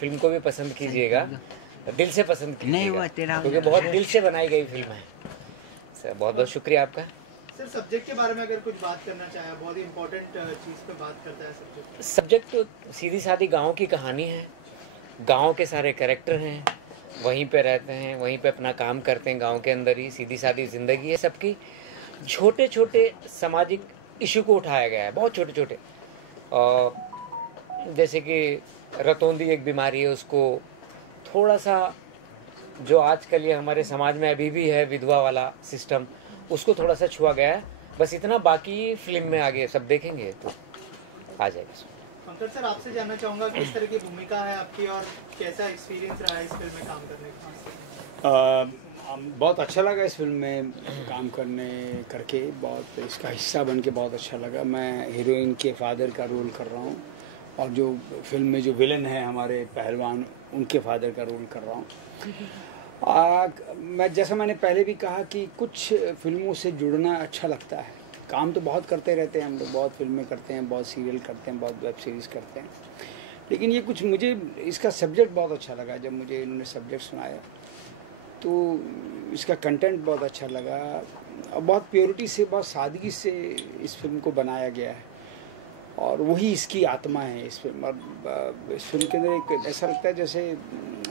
Film को भी पसंद कीजिएगा, दिल से पसंद कीजिएगा, क्योंकि बहुत दिल से बनाई गई फिल्म है। सर बहुत बहुत शुक्रिया आपका। सर सब्जेक्ट के बारे में अगर कुछ बात करना चाहे, बहुत ही इम्पोर्टेंट चीज़ पे बात करता है सब्जेक्ट। सब्जेक्ट तो सीधी सादी गांव की कहानी है, गांव के सारे कैरेक्टर हैं, वहीं पे रहते हैं, वहीं पे अपना काम करते हैं, गांव के अंदर ही सीधी सादी ज़िंदगी है सबकी। छोटे छोटे सामाजिक इशू को उठाया गया है, बहुत छोटे छोटे, जैसे कि रतौंधी एक बीमारी है, उसको थोड़ा सा जो आजकल ये हमारे समाज में अभी भी है विधवा वाला सिस्टम, उसको थोड़ा सा छुआ गया है, बस इतना। बाकी फिल्म में आगे सब देखेंगे तो आ जाएगा। पंकज सर, आपसे जानना चाहूँगा किस तरह की भूमिका है आपकी और कैसा एक्सपीरियंस रहा है इस फिल्म में काम करने का? बहुत अच्छा लगा इस फिल्म में काम करके, बहुत इसका हिस्सा बन के बहुत अच्छा लगा। मैं हीरोइन के फादर का रोल कर रहा हूँ और जो फिल्म में जो विलन है हमारे पहलवान, उनके फादर का रोल कर रहा हूँ। मैं जैसा मैंने पहले भी कहा कि कुछ फिल्मों से जुड़ना अच्छा लगता है। काम तो बहुत करते रहते हैं हम लोग, बहुत फिल्में करते हैं, बहुत सीरियल करते हैं, बहुत वेब सीरीज़ करते हैं, लेकिन ये कुछ मुझे इसका सब्जेक्ट बहुत अच्छा लगा। जब मुझे इन्होंने सब्जेक्ट सुनाया तो इसका कंटेंट बहुत अच्छा लगा और बहुत प्योरिटी से, बहुत सादगी से इस फिल्म को बनाया गया है और वही इसकी आत्मा है इस फिल्म। और इस फिल्म के अंदर एक ऐसा लगता है जैसे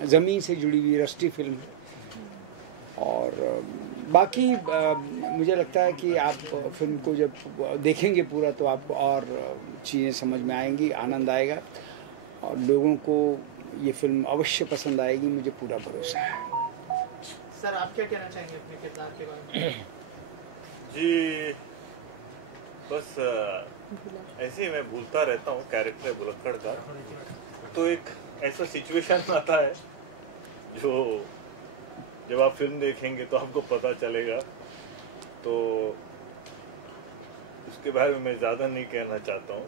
ज़मीन से जुड़ी हुई रस्टी फिल्म है। और बाकी मुझे लगता है कि आप फिल्म को जब देखेंगे पूरा तो आपको और चीज़ें समझ में आएंगी, आनंद आएगा और लोगों को ये फिल्म अवश्य पसंद आएगी, मुझे पूरा भरोसा है। सर आप क्या कहना चाहेंगे अपने किरदार के बारे में? जी बस ऐसे ही मैं भूलता रहता हूँ कैरेक्टर बुलक्कड़ का। तो एक ऐसा सिचुएशन आता है जो जब आप फिल्म देखेंगे तो आपको पता चलेगा, तो उसके बारे में मैं ज़्यादा नहीं कहना चाहता हूँ।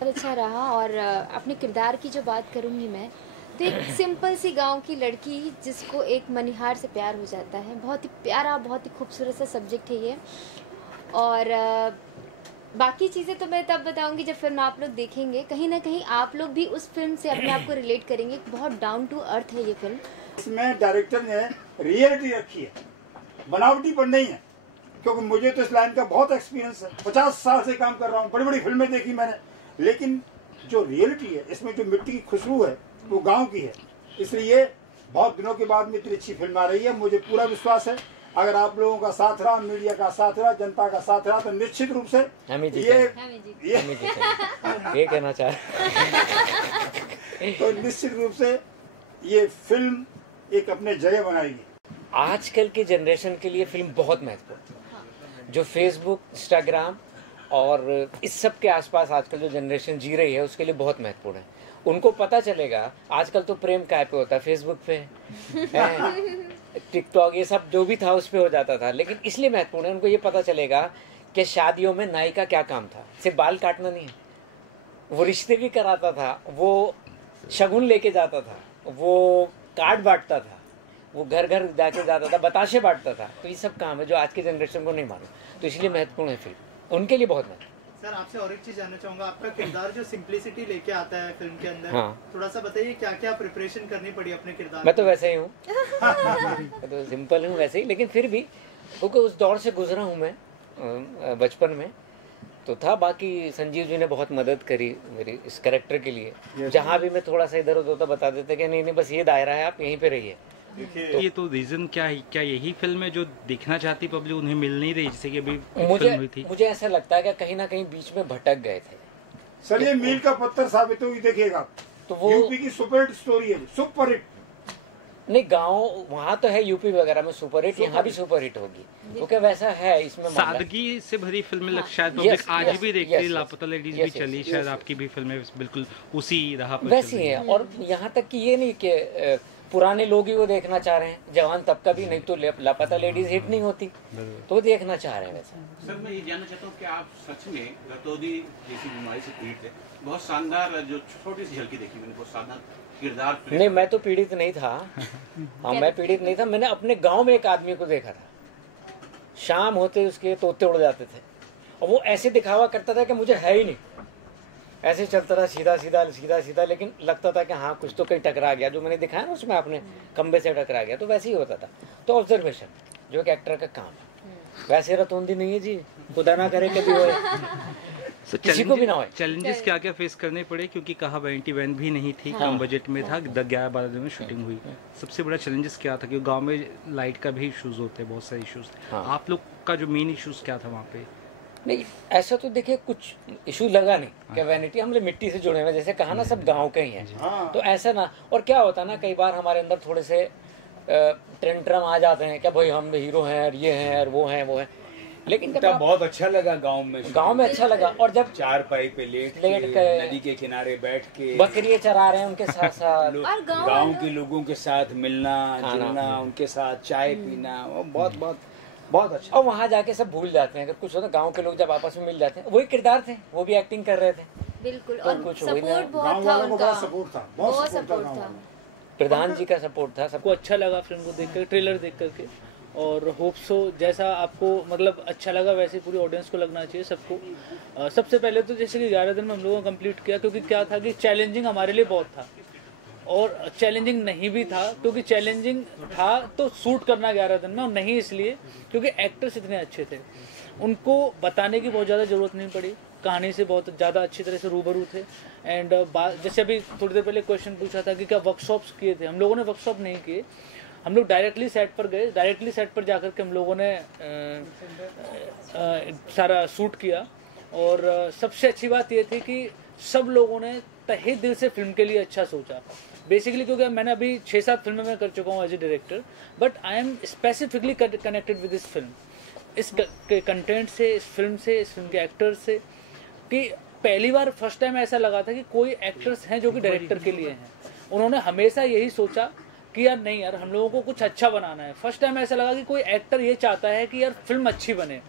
बहुत अच्छा रहा। और अपने किरदार की जो बात करूँगी मैं, तो एक सिंपल सी गांव की लड़की जिसको एक मनिहार से प्यार हो जाता है। बहुत ही प्यारा, बहुत ही खूबसूरत सा सब्जेक्ट है ये। और बाकी चीज़ें तो मैं तब बताऊंगी जब फिल्म आप लोग देखेंगे। कहीं ना कहीं आप लोग भी उस फिल्म से अपने आप को रिलेट करेंगे। बहुत डाउन टू अर्थ है ये फिल्म। इसमें डायरेक्टर ने रियलिटी रखी है, बनावटी पर नहीं है, क्योंकि मुझे तो इस लाइन का बहुत एक्सपीरियंस है। 50 साल से काम कर रहा हूँ, बड़ी बड़ी फिल्में देखी मैंने, लेकिन जो रियलिटी है इसमें, जो मिट्टी की खुशबू है वो गांव की है। इसलिए बहुत दिनों के बाद में इतनी अच्छी फिल्म आ रही है। मुझे पूरा विश्वास है अगर आप लोगों का साथ रहा, मीडिया का साथ रहा, जनता का साथ रहा, तो निश्चित रूप से ये कहना चाह तो निश्चित रूप से ये फिल्म एक अपने जगह बनाएगी। आजकल के जनरेशन के लिए फिल्म बहुत महत्वपूर्ण, जो फेसबुक, इंस्टाग्राम और इस सब के आसपास आजकल जो जनरेशन जी रही है उसके लिए बहुत महत्वपूर्ण है। उनको पता चलेगा आजकल तो प्रेम काय पे होता है, फेसबुक पे, टिकटॉक, ये सब जो भी था उस पे हो जाता था, लेकिन इसलिए महत्वपूर्ण है उनको ये पता चलेगा कि शादियों में नाई का क्या काम था। सिर्फ बाल काटना नहीं है, वो रिश्ते भी कराता था, वो शगुन लेके जाता था, वो कार्ड बांटता था, वो घर घर जाके जाता था, बताशे बांटता था। तो ये सब काम है जो आज के जनरेशन को नहीं मालूम, तो इसलिए महत्वपूर्ण है फिल्म, उनके लिए बहुत महत्वपूर्ण। सर आपसे और एक चीज जानना चाहूंगा, आपका किरदार जो सिंप्लिसिटी लेके आता है फिल्म के अंदर, हाँ। थोड़ा सा बताइए क्या क्या प्रिपरेशन करनी पड़ी अपने किरदार? मैं तो वैसे ही हूँ मैं तो सिंपल हूँ वैसे ही, लेकिन फिर भी क्योंकि उस दौर से गुजरा हूँ मैं, बचपन में तो था। बाकी संजीव जी ने बहुत मदद करी मेरी इस कैरेक्टर के लिए। जहाँ भी मैं थोड़ा सा इधर उधर होता बता देते कि नहीं बस ये दायरा है, आप यहीं पे रहिए। तो ये तो रीजन क्या है, क्या यही फिल्म है जो देखना चाहती पब्लिक उन्हें मिल नहीं रही, जैसे कि अभी फिल्म हुई थी? मुझे ऐसा लगता है कि कहीं ना कहीं बीच में भटक गए थे। सर ये मील का पत्थर साबित होगी, देखिएगा तो वो यूपी की सुपरहिट स्टोरी है, सुपरहिट। नहीं गांव वहाँ तो है यूपी वगैरह में सुपरहिट, यहाँ भी सुपरहिट होगी क्योंकि वैसा है इसमें सादगी से भरी फिल्में शायद पब्लिक आज भी देखती है। लापता लेडीज भी चली, शायद आपकी भी फिल्में बिल्कुल उसी राह पर वैसी है। और यहाँ तक कि ये नहीं कि पुराने लोग ही वो देखना चाह रहे हैं, जवान तबका भी, नहीं तो लापता लेडीज हिट नहीं होती, तो वो देखना चाह रहे हैं वैसा। सर मैं ये जानना चाहता हूँ कि आप सच में रतौंधी जैसी बीमारी से पीड़ित है? बहुत शानदार, जो छोटी सी झलकी देखी मैंने, बहुत शानदार किरदार। नहीं मैं तो पीड़ित नहीं था। हाँ मैं पीड़ित नहीं था। मैंने अपने गांव में एक आदमी को देखा था, शाम होते उसके तोते उड़ जाते थे और वो ऐसे दिखावा करता था कि मुझे है ही नहीं, ऐसे चलता रहा सीधा सीधा सीधा सीधा, लेकिन लगता था कि हाँ कुछ तो कहीं टकरा गया, जो मैंने दिखाया ना उसमें आपने खंबे से टकरा गया, तो वैसे ही होता था। तो ऑब्जर्वेशन जो एक एक्टर का काम है, वैसे रतौंधी नहीं है जी, खुदा ना करे कभी होए, किसी को भी ना होए। चैलेंजेस क्या क्या फेस करने पड़े, क्योंकि कहा वैनिटी वैन भी नहीं थी, कम बजट में था, 11-12 दिन में शूटिंग हुई। सबसे बड़ा चैलेंजेस क्या था, क्योंकि गांव में लाइट का भी इश्यूज होते हैं, बहुत सारे इश्यूज थे। आप लोग का जो मेन इश्यूज क्या था वहाँ पे? नहीं ऐसा तो देखिए कुछ इशू लगा नहीं कि वैनिटी, हम लोग मिट्टी से जुड़े हुए, जैसे कहा ना सब गांव के ही हैं, तो ऐसा ना। और क्या होता ना, कई बार हमारे अंदर थोड़े से ट्रेंड्रम आ जाते हैं, क्या भाई हम हीरो हैं और ये हैं और वो हैं वो हैं, लेकिन बहुत अच्छा लगा गांव में अच्छा लगा। और जब चारपाई पे लेट के नदी के किनारे बैठ के बकरियां चरा रहे हैं उनके साथ साथ, गांव के लोगों के साथ मिलना जुलना, उनके साथ चाय पीना, वो बहुत बहुत बहुत अच्छा। और वहाँ जाके सब भूल जाते हैं, अगर कुछ होता, गांव के लोग जब आपस में मिल जाते हैं, वही किरदार थे, वो भी एक्टिंग कर रहे थे, बिल्कुल। तो और कुछ सपोर्ट बहुत था उनका, बहुत सपोर्ट था, प्रधान जी का सपोर्ट था। सबको अच्छा लगा फिल्म को देखकर, ट्रेलर देख करके, और होप सो जैसा आपको मतलब अच्छा लगा वैसे पूरी ऑडियंस को लगना चाहिए सबको। सबसे पहले तो जैसे कि 11 दिन में हम लोगों ने कंप्लीट किया, क्योंकि क्या था कि चैलेंजिंग हमारे लिए बहुत था, और चैलेंजिंग नहीं भी था, क्योंकि चैलेंजिंग था तो शूट करना 11 दिन में, और नहीं इसलिए क्योंकि एक्टर्स इतने अच्छे थे, उनको बताने की बहुत ज़्यादा ज़रूरत नहीं पड़ी, कहानी से बहुत ज़्यादा अच्छी तरह से रूबरू थे। एंड जैसे अभी थोड़ी देर पहले क्वेश्चन पूछा था कि क्या वर्कशॉप्स किए थे, हम लोगों ने वर्कशॉप नहीं किए, हम लोग डायरेक्टली सेट पर गए, डायरेक्टली सेट पर जाकर के हम लोगों ने सारा शूट किया। और सबसे अच्छी बात ये थी कि सब लोगों ने तहे दिल से फिल्म के लिए अच्छा सोचा, बेसिकली क्योंकि मैंने अभी 6-7 फिल्में मैं कर चुका हूँ as a director, but I am specifically connected with this film, इस कंटेंट से, इस फिल्म से, इस फिल्म के एक्टर्स से, कि पहली बार फर्स्ट टाइम ऐसा लगा था कि कोई एक्टर्स हैं जो कि डायरेक्टर के लिए हैं। उन्होंने हमेशा यही सोचा कि यार नहीं यार, हम लोगों को कुछ अच्छा बनाना है। फर्स्ट टाइम ऐसा लगा कि कोई एक्टर ये चाहता है कि यार फिल्म अच्छी बने।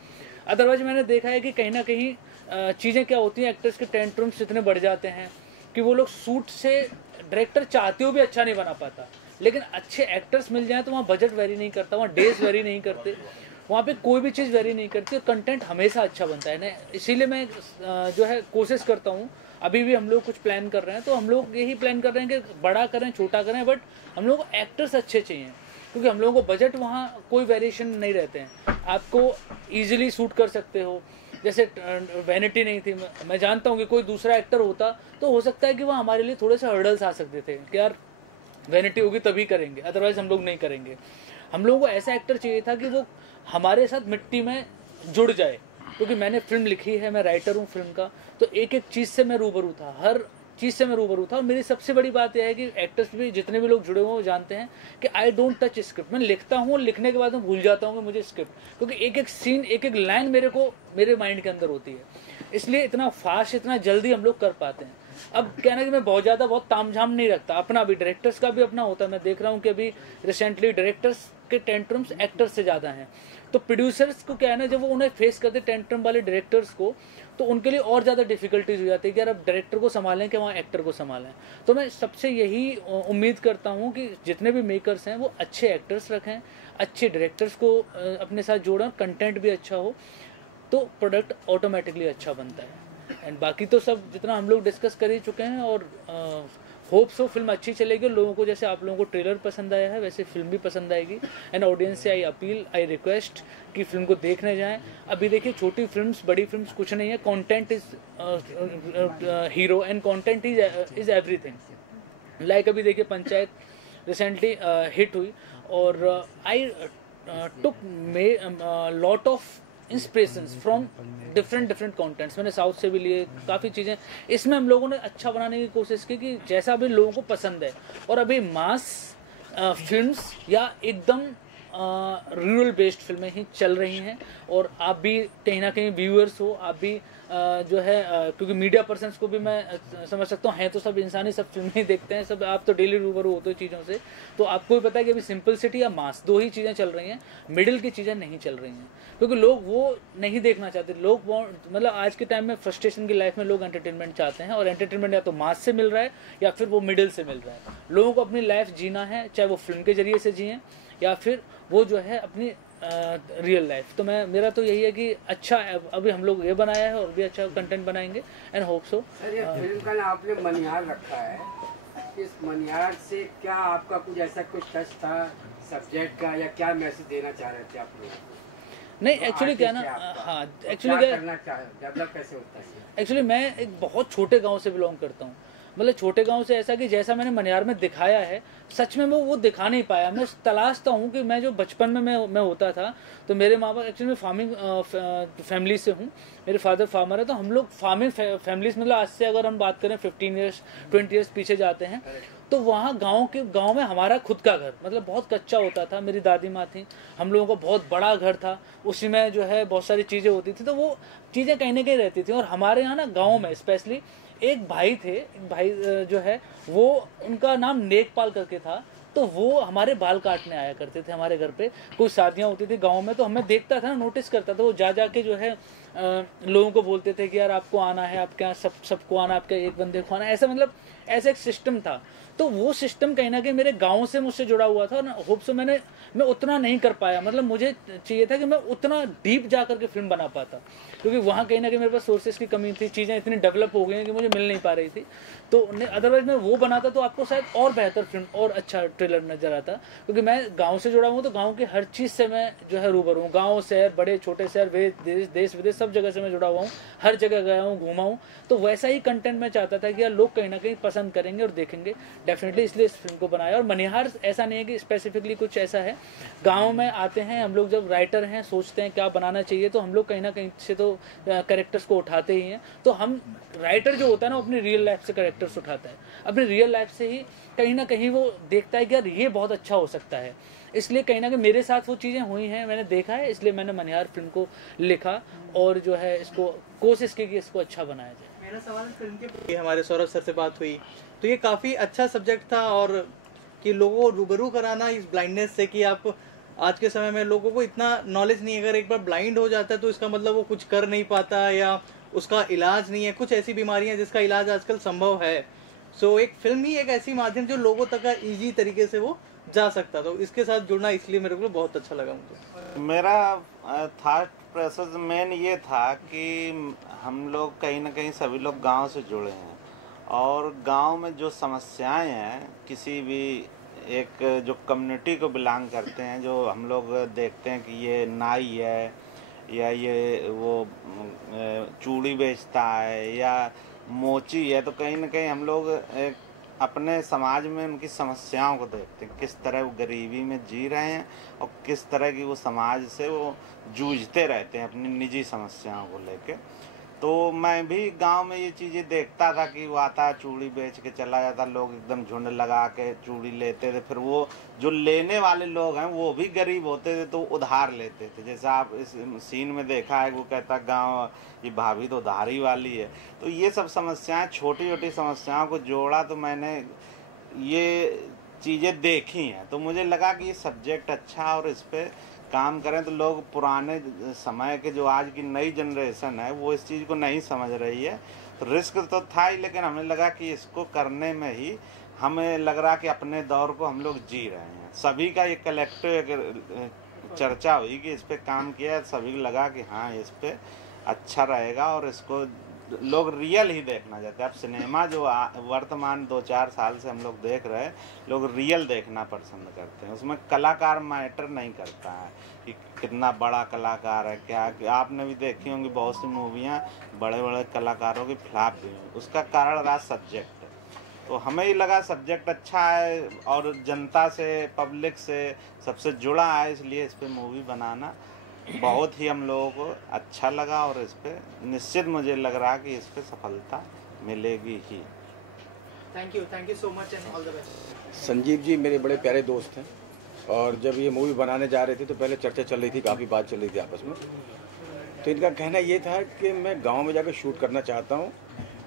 अदरवाइज मैंने देखा है कि कहीं ना कहीं चीज़ें क्या होती हैं, एक्टर्स के टेंट्रम्स इतने बढ़ जाते हैं कि वो लोग शूट से, डायरेक्टर चाहते हुए भी अच्छा नहीं बना पाता, लेकिन अच्छे एक्टर्स मिल जाए तो वहाँ बजट वेरी नहीं करता, वहाँ डेज वेरी नहीं करते, वहाँ पे कोई भी चीज़ वेरी नहीं करती, और कंटेंट हमेशा अच्छा बनता है ना। इसीलिए मैं जो है कोशिश करता हूँ, अभी भी हम लोग कुछ प्लान कर रहे हैं, तो हम लोग यही प्लान कर रहे हैं कि बड़ा करें छोटा करें, बट हम लोग को एक्टर्स अच्छे चाहिए, क्योंकि हम लोगों को बजट वहाँ कोई वेरिएशन नहीं रहते हैं, आपको ईजिली शूट कर सकते हो। जैसे वैनिटी नहीं थी, मैं जानता हूँ कि कोई दूसरा एक्टर होता तो हो सकता है कि वह हमारे लिए थोड़े से हर्डल्स आ सकते थे कि यार वैनिटी होगी तभी करेंगे, अदरवाइज हम लोग नहीं करेंगे। हम लोगों को ऐसा एक्टर चाहिए था कि वो हमारे साथ मिट्टी में जुड़ जाए, क्योंकि मैंने फिल्म लिखी है, मैं राइटर हूँ फिल्म का, तो एक एक चीज़ से मैं रूबरू था, हर चीज़ से मैं रूबरू था। और मेरी सबसे बड़ी बात यह है कि एक्टर्स भी जितने भी लोग जुड़े हुए हैं वो जानते हैं कि आई डोंट टच स्क्रिप्ट। मैं लिखता हूँ, लिखने के बाद मैं भूल जाता हूँ कि मुझे स्क्रिप्ट, क्योंकि एक एक सीन, एक एक लाइन मेरे माइंड के अंदर होती है, इसलिए इतना फास्ट, इतना जल्दी हम लोग कर पाते हैं। अब कहना कि मैं बहुत तामझाम नहीं रखता, अपना भी डायरेक्टर्स का भी अपना होता है। मैं देख रहा हूँ कि अभी रिसेंटली डायरेक्टर्स के टेंट्रम्स एक्टर्स से ज़्यादा हैं, तो प्रोड्यूसर्स को क्या है ना, जब वो उन्हें फेस करते टेंट्रम वाले डायरेक्टर्स को, तो उनके लिए और ज़्यादा डिफिकल्टीज हो जाती है कि यार अब डायरेक्टर को संभालें कि वहाँ एक्टर को संभालें। तो मैं सबसे यही उम्मीद करता हूँ कि जितने भी मेकर्स हैं वो अच्छे एक्टर्स रखें, अच्छे डायरेक्टर्स को अपने साथ जोड़ें, कंटेंट भी अच्छा हो, तो प्रोडक्ट ऑटोमेटिकली अच्छा बनता है। एंड बाकी तो सब जितना हम लोग डिस्कस कर ही चुके हैं, और होप सो फिल्म अच्छी चलेगी, लोगों को जैसे आप लोगों को ट्रेलर पसंद आया है वैसे फिल्म भी पसंद आएगी। एंड ऑडियंस से आई अपील, आई रिक्वेस्ट कि फिल्म को देखने जाएं। अभी देखिए छोटी फिल्म्स, बड़ी फिल्म्स कुछ नहीं है, content is hero and content is everything. Like अभी देखिए पंचायत रिसेंटली हिट हुई, और I took lot of inspirations from different contents. मैंने साउथ से भी लिए काफ़ी चीज़ें, इसमें हम लोगों ने अच्छा बनाने की कोशिश की कि जैसा भी लोगों को पसंद है। और अभी मास फिल्म्स या एकदम रूरल बेस्ड फिल्में ही चल रही हैं, और आप भी कहीं ना कहीं व्यूअर्स हो, आप भी जो है क्योंकि मीडिया पर्सन्स को भी मैं समझ सकता हूँ, हैं तो सब इंसान ही सब फिल्में देखते हैं, सब आप तो डेली रूबरू होते हो चीज़ों से, तो आपको भी पता है कि अभी सिंपलिसिटी या मास दो ही चीज़ें चल रही हैं, मिडिल की चीज़ें नहीं चल रही हैं, क्योंकि लोग वो नहीं देखना चाहते। लोग मतलब आज के टाइम में फ्रस्ट्रेशन की लाइफ में लोग एंटरटेनमेंट चाहते हैं, और एंटरटेनमेंट या तो मास से मिल रहा है या फिर वो मिडिल से मिल रहा है। लोगों को अपनी लाइफ जीना है, चाहे वो फिल्म के जरिए से जिएं या फिर वो जो है अपनी रियल लाइफ। तो मेरा तो यही है कि अच्छा अभी हम लोग ये बनाया है और भी अच्छा कंटेंट बनाएंगे एंड होप सो। सर ये फिल्म का ना आपने मनिहार रखा है, इस मनिहार से क्या आपका कुछ ऐसा कुछ टच था सब्जेक्ट का, या क्या मैसेज देना चाह रहे थे आप लोग? नहीं एक्चुअली क्या ना, हाँ एक्चुअली क्या करना डेवलप कैसे होता है? एक्चुअली मैं एक बहुत छोटे गांव से बिलोंग करता हूँ, मतलब छोटे गांव से ऐसा कि जैसा मैंने मनिहार में दिखाया है सच में मैं वो दिखा नहीं पाया। मैं तलाशता हूँ कि मैं जो बचपन में मैं होता था, तो मेरे माँ बाप एक्चुअली मैं फार्मिंग फैमिली से हूँ, मेरे फादर फार्मर है, तो हम लोग फार्मिंग फैमिलीज मतलब आज से अगर हम बात करें 15 ईयर्स 20 ईयर्स पीछे जाते हैं, तो वहाँ गांव में हमारा खुद का घर मतलब बहुत कच्चा होता था। मेरी दादी माँ थी, हम लोगों का बहुत बड़ा घर था, उसी में जो है बहुत सारी चीज़ें होती थी, तो वो चीज़ें कहीं ना कहीं रहती थी। और हमारे यहाँ ना गाँव में स्पेशली एक भाई थे, एक भाई जो है वो उनका नाम नेकपाल करके था, तो वो हमारे बाल काटने आया करते थे हमारे घर पे। कोई शादियाँ होती थी गांव में, तो हमें देखता था, नोटिस करता था, वो जा के जो है लोगों को बोलते थे कि यार आपको आना है, आपके यहाँ सबको आना, आपके एक बंदे को आना, ऐसा मतलब ऐसा एक सिस्टम था। तो वो सिस्टम कहीं ना कहीं मेरे गांव से मुझसे जुड़ा हुआ था, और होप से मैं उतना नहीं कर पाया, मतलब मुझे चाहिए था कि मैं उतना डीप जा करके फिल्म बना पाता, क्योंकि वहाँ कहीं ना कहीं मेरे पास सोर्सेज की कमी थी, चीज़ें इतनी डेवलप हो गई हैं कि मुझे मिल नहीं पा रही थी। तो अदरवाइज मैं वो बनाता तो आपको शायद और बेहतर फिल्म और अच्छा ट्रेलर नजर आता, क्योंकि मैं गाँव से जुड़ा हूँ, तो गाँव की हर चीज़ से मैं जो है रूबरू हूँ। गाँव शहर बड़े छोटे शहर देश विदेश सब जगह से मैं जुड़ा हुआ हूँ, हर जगह गया हूँ, घूमा हूँ। तो वैसा ही कंटेंट मैं चाहता था कि यार लोग कहीं ना कहीं पसंद करेंगे और देखेंगे डेफिनेटली, इसलिए इस फिल्म को बनाया। और मनिहार ऐसा नहीं है कि स्पेसिफिकली कुछ ऐसा है, गांव में आते हैं हम लोग, जब राइटर हैं सोचते हैं क्या बनाना चाहिए, तो हम लोग कहीं ना कहीं से तो कैरेक्टर्स को उठाते ही हैं। तो हम राइटर जो होता है ना, अपनी रियल लाइफ से कैरेक्टर्स उठाता है, अपनी रियल लाइफ से ही कहीं ना कहीं वो देखता है कि यार ये बहुत अच्छा हो सकता है। इसलिए कहीं ना कहीं मेरे साथ वो चीज़ें हुई हैं, मैंने देखा है, इसलिए मैंने मनिहार फिल्म को लिखा और जो है इसको कोशिश की कि इसको अच्छा बनाया जाए। मेरा सवाल फिल्म के हमारे सौरभ सर से बात हुई तो ये काफ़ी अच्छा सब्जेक्ट था, और कि लोगों को रूबरू कराना इस ब्लाइंडनेस से, कि आप आज के समय में लोगों को इतना नॉलेज नहीं, अगर एक बार ब्लाइंड हो जाता है तो इसका मतलब वो कुछ कर नहीं पाता या उसका इलाज नहीं है। कुछ ऐसी बीमारियां जिसका इलाज आजकल संभव है। सो एक फिल्म ही एक ऐसी माध्यम जो लोगों तक ईजी तरीके से वो जा सकता, तो इसके साथ जुड़ना इसलिए मेरे को बहुत अच्छा लगा। मुझे मेरा थॉट प्रोसेस मेन ये था कि हम लोग कहीं ना कहीं सभी लोग गांव से जुड़े हैं, और गांव में जो समस्याएं हैं, किसी भी एक जो कम्युनिटी को बिलोंग करते हैं, जो हम लोग देखते हैं कि ये नाई है या ये वो चूड़ी बेचता है या मोची है, तो कहीं ना कहीं हम लोग एक अपने समाज में उनकी समस्याओं को देखते हैं, किस तरह वो गरीबी में जी रहे हैं और किस तरह की वो समाज से वो जूझते रहते हैं अपनी निजी समस्याओं को लेके। तो मैं भी गांव में ये चीज़ें देखता था कि वो आता चूड़ी बेच के चला जाता, लोग एकदम झुंड लगा के चूड़ी लेते थे, फिर वो जो लेने वाले लोग हैं वो भी गरीब होते थे तो उधार लेते थे। जैसा आप इस सीन में देखा है, वो कहता गांव ये भाभी तो उधारी वाली है। तो ये सब समस्याएं, छोटी छोटी समस्याओं को जोड़ा तो मैंने ये चीज़ें देखी हैं, तो मुझे लगा कि ये सब्जेक्ट अच्छा और इस पर काम करें तो लोग पुराने समय के जो आज की नई जनरेशन है वो इस चीज़ को नहीं समझ रही है। तो रिस्क तो था ही, लेकिन हमें लगा कि इसको करने में ही हमें लग रहा कि अपने दौर को हम लोग जी रहे हैं। सभी का ये कलेक्टिव चर्चा हुई कि इस पे काम किया, सभी को लगा कि हाँ इस पे अच्छा रहेगा और इसको लोग रियल ही देखना चाहते हैं। अब सिनेमा जो वर्तमान 2-4 साल से हम लोग देख रहे हैं, लोग रियल देखना पसंद करते हैं। उसमें कलाकार मैटर नहीं करता है कि कितना बड़ा कलाकार है क्या। आपने भी देखी होंगी बहुत सी मूवियाँ बड़े बड़े कलाकारों की फ्लॉप भी हुई, उसका कारण रहा सब्जेक्ट। तो हमें ही लगा सब्जेक्ट अच्छा है और जनता से, पब्लिक से, सबसे जुड़ा है, इसलिए इस पर मूवी बनाना बहुत ही हम लोगों को अच्छा लगा और इस पे निश्चित मुझे लग रहा कि इस पे सफलता मिलेगी ही। Thank you so much and all the best. Sanjeev ji मेरे बड़े प्यारे दोस्त हैं, और जब ये मूवी बनाने जा रहे थे तो पहले चर्चा चल रही थी, काफ़ी बात चल रही थी आपस में। तो इनका कहना ये था कि मैं गांव में जाकर शूट करना चाहता हूँ,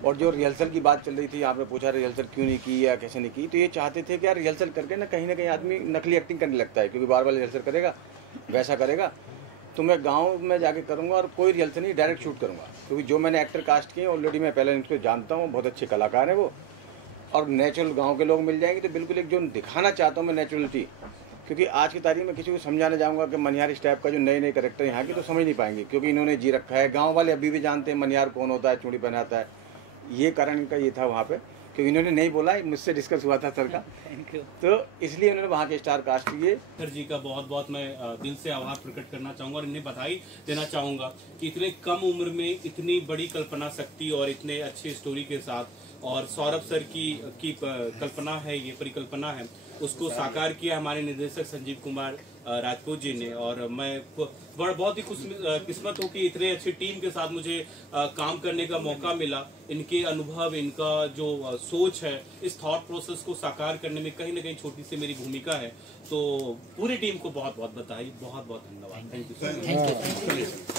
और जो रिहर्सल की बात चल रही थी, आपने पूछा रिहर्सल क्यों नहीं की या कैसे नहीं की, तो ये चाहते थे कि यार रिहर्सल करके ना कहीं आदमी नकली एक्टिंग करने लगता है, क्योंकि बार बार रिहर्सल करेगा वैसा करेगा। तो मैं गांव में जाके करूंगा और कोई रिहर्सल नहीं, डायरेक्ट शूट करूंगा, क्योंकि जो मैंने एक्टर कास्ट किए ऑलरेडी मैं पहले इनको जानता हूँ, बहुत अच्छे कलाकार हैं वो, और नेचुरल गांव के लोग मिल जाएंगे। तो बिल्कुल एक जो दिखाना चाहता हूँ मैं नेचुरलिटी, क्योंकि आज की तारीख में किसी को समझाने जाऊंगा कि मनिहार इस टाइप का जो नए नए कैरेक्टर यहाँ की तो समझ नहीं पाएंगे, क्योंकि इन्होंने जी रखा है। गांव वाले अभी भी जानते हैं मनिहार कौन होता है, चूड़ी पहनाता है। ये कारण इनका ये था वहाँ पे, क्योंकि इन्होंने नहीं बोला, मुझसे डिस्कस हुआ था सर का, तो इसलिए उन्होंने वहाँ के स्टार कास्ट किए। सर जी का बहुत बहुत मैं दिल से आभार प्रकट करना चाहूँगा और इन्हें बधाई देना चाहूँगा कि इतने कम उम्र में इतनी बड़ी कल्पना शक्ति और इतने अच्छे स्टोरी के साथ, और सौरभ सर की कल्पना है, ये परिकल्पना है, उसको साकार किया हमारे निर्देशक संजीव कुमार राजपूत जी ने। और मैं बहुत ही किस्मत हूँ कि इतने अच्छी टीम के साथ मुझे काम करने का मौका मिला। इनके अनुभव, इनका जो सोच है, इस थॉट प्रोसेस को साकार करने में कहीं ना कहीं छोटी सी मेरी भूमिका है। तो पूरी टीम को बहुत बहुत बधाई, बहुत बहुत धन्यवाद। Thank you sir.